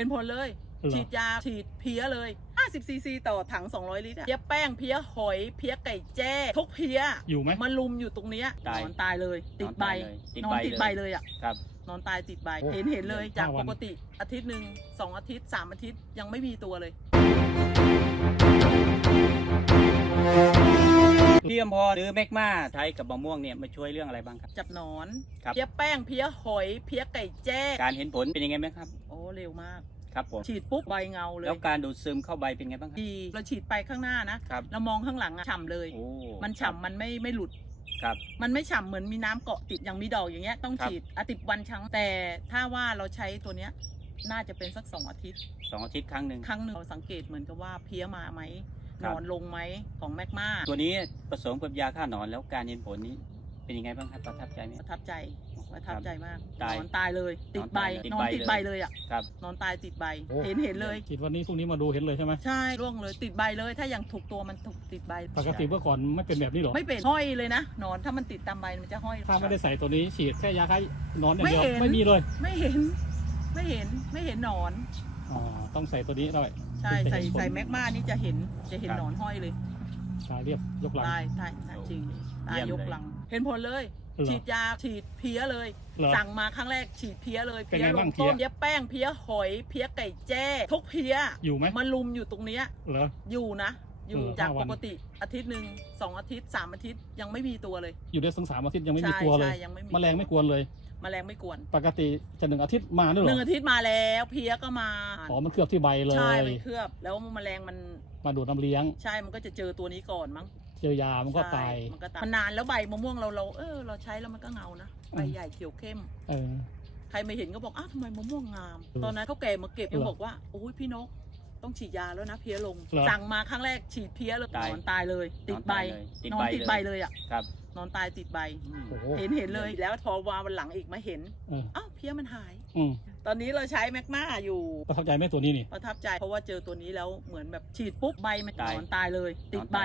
ห็นผลเลยเหรอ ฉีดยาฉีดเพี้ยเลย50ซีซีต่อถัง 200 ลิตรอะเพี้ยแป้งเพี้ยหอยเพี้ยไก่แจ้ทุกเพี้ยอยู่ไหมมาลุมอยู่ตรงเนี้ยตายนอนตายเลย ติดใบติดนอนใบติดเลยใบเลยอะครับ นอนตายติดใบโอ้เห็นเห็นเลยจากห้าวัปน กติอาทิตย์หนึ่งสองอาทิตย์สามอาทิตย์ยังไม่มีตัวเลย พี่อมพรหรือแมกมาใช้กับมะม่วงเนี่ยมาช่วยเรื่องอะไรบ้างครับ จับหนอน ครับ เพี้ยแป้ง เพี้ยหอย เพี้ยไก่แจ้ การเห็นผลเป็นยังไงไหมครับ โอ้เร็วมาก ครับผม ฉีดปุ๊บใบเงาเลยแล้วการดูดซึมเข้าใบเป็นไงบ้างครับ ดีเราฉีดไปข้างหน้านะ ครับ เรามองข้างหลังอะฉ่ำเลย โอ้มันฉ่ำมันไม่ไม่หลุด ครับ มันไม่ฉ่ำเหมือนมีน้ำเกาะติดอย่างมีดอกอย่างเงี้ยต้องครับ ฉีดอาทิตย์วันครั้งแต่ถ้าว่าเราใช้ตัวเนี้ยน่าจะเป็นสักสองอาทิตย์สองอาทิตย์ครั้งหนึ่งครั้งหนึ่งเราสังเกตเหมือนกับว่าเพี้ยมาไหม คนรับอนลงไหมของแมกมาตัวนี้ผสมกับยาฆ่าหนอนแล้วการเห็นผลนี้เป็นยังไงบ้างครับประทับใจไหม ประทับใจประทับใจมากตายนอนตายเลย ติดใบติดนอนใบติดเลยใบเลยอะครับนอนตายติดใบโอ้เห็นเห็นเลยฉีดวันนี้พรุ่งนี้มาดูเห็นเลยใช่ไหมใช่ร่วงเลยติดใบเลย ถ้าอย่างถูกตัวมันถูกติดใบ ปกติเมื่อก่อนไม่เป็นแบบนี้หรอไม่เป็นห้อยเลยนะหนอนถ้ามันติดตามใบมันจะห้อยถ้าไม่ได้ใส่ตัวนี้ฉีดแค่ยาฆ่านอนอย่างเดียวไม่เห็นไม่มีเลย ไม่เห็น ไม่เห็นไม่เห็นหนอนอ๋อต้องใส่ตัวนี้ด้วย ใช่ถึงจะใส่เห็นผลใส่แมกมานี่จะเห็นจะเห็นครับหนอนห้อยเลย ตายเรียบยกหลังตายตายตายจริงตายเยี่ยมยกเลยหลัง เห็นผลเลยเหรอฉีดยาฉีดเพี้ยเลยเหรอสั่งมาครั้งแรกฉีดเพี้ยเลยเป็นเพี้ยไงลบ้างงเพี้ต้ยนเพี้ยแป้งเพี้ยหอยเพี้ยไก่แจ้ ทุกเพี้ยอยู่ไหมมาลุมอยู่ตรงเนี้ยเหรออยู่นะ อยู่เออจากห้าวัปนกติอาทิตย์หนึ่งสองอาทิตย์สามอาทิตย์ยังไม่มีตัวเลย อยู่ได้สังสามอาทิตย์ยังไม่มีใช่ตัวเลยใช่ยังไม่มีแมลงไม่กวนเลยแมลงไม่กวน ปกติจะหนึ่งอาทิตย์มาด้วยหเหรนึ่องอาทิตย์มาแล้วเพี้ยก็มาอ๋อมันเคลือบที่ใบเลยใช่มันเคลือบแล้วแมลงมันมาดูดน้ำเลี้ยง ใช่มันก็จะเจอตัวนี้ก่อนมั้งเจอยามันก็ใช่ตายมันก็ตายมันนานแล้วใบมะม่วงเราเราเออเราใช้แล้วมันก็เงานะใบอืมใหญ่เขียวเข้มเออใครไม่เห็นก็บอกอ้าวทำไมมะม่วงงามเออตอนนั้นเขาแก่มาเก็บยังเหรอบอกว่าโอ้ยพี่นก ต้องฉีดยาแล้วนะเพี้ยลง เหรอ สั่งมาครั้งแรกฉีดเพี้ยเลยตายนอนตายเลย ติดใบนอนตายเลยติดใบนอนติดเลยใบเลยอะครับนอนตายติดใบ อืม โอ้โหเห็นเห็นเลยแล้วพอวาวันหลังอีกมาเห็นเอออ้าวเพี้ยมันหาย อืมตอนนี้เราใช้แมกมาอยู่ประทับใจไหมตัวนี้นี่ ประทับใจ เพราะว่าเจอตัวนี้แล้วเหมือนแบบฉีดปุ๊บใบมันตาย นอนตายเลย ติดใบ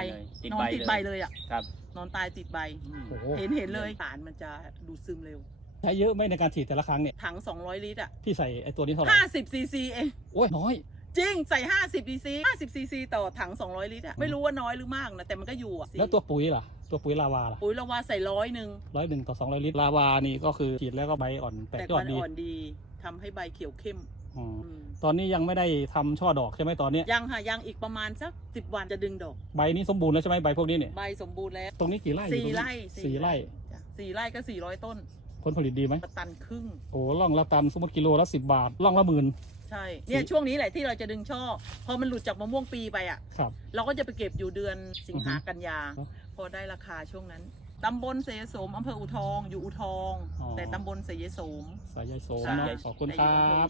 ติดนอนใบติดเลยใบเลยอะครับนอนตายติดใบ อืม โอ้โหเห็นเห็นเลยสารมันจะดูดซึมเร็ว ใช้เยอะไหมในการฉีดแต่ละครั้งเนี่ย ถัง 200 ลิตรอะที่ใส่ไอ้ตัวนี้เท่าไหร่ 50ซีซีเองโอ้ยน้อย จริงใส่ 50ซีซี50ซีซีต่อถัง 200 ลิตรอะไม่รู้ว่าน้อยหรือมากนะ แต่มันก็อยู่อะแล้วตัวปุ๋ยล่ะ ตัวปุ๋ยลาวาล่ะ ปุ๋ยละวาใส่ร้อยหนึ่งร้อยหนึ่งต่อสองร้อยลิตรลาวานี่ก็คือฉีดแล้วก็ใบอ่อนแตกแต่ยอมัดนดีอ่อนดีทำให้ใบเขียวเข้มอืมอืมตอนนี้ยังไม่ได้ทำช่อดอกใช่ไหมตอนเนี้ยยังค่ะยังอีกประมาณสักสิบวันจะดึงดอก ใบนี้สมบูรณ์แล้วใช่ไหมใบพวกนี้เนี่ยใบสมบูรณ์แล้ว ตรงนี้กี่ไร่อยู่สี่ตรงนี้ไร่สี่ไร่ จ้ะสี่ไร่ก็สี่ร้อยต้น ผลผลิตดีไหมประตันครึ่ง โอ้ล่องละตันสมมติกิโลละสิบบาทล่องละหมื่น ใช่ เนี่ยช่วงนี้แหละที่เราจะดึงช่อ พอมันหลุดจากมะม่วงปีไปอะ ครับ เราก็จะไปเก็บอยู่เดือนสิงหาอือฮึกันยาครับพอได้ราคาช่วงนั้นตำบลเสยโสมอำเภออูทอง อยู่อูทองอ๋อแต่ตำบลเสยโสมสายใยโสมใช่เนาะขอบคุณครับ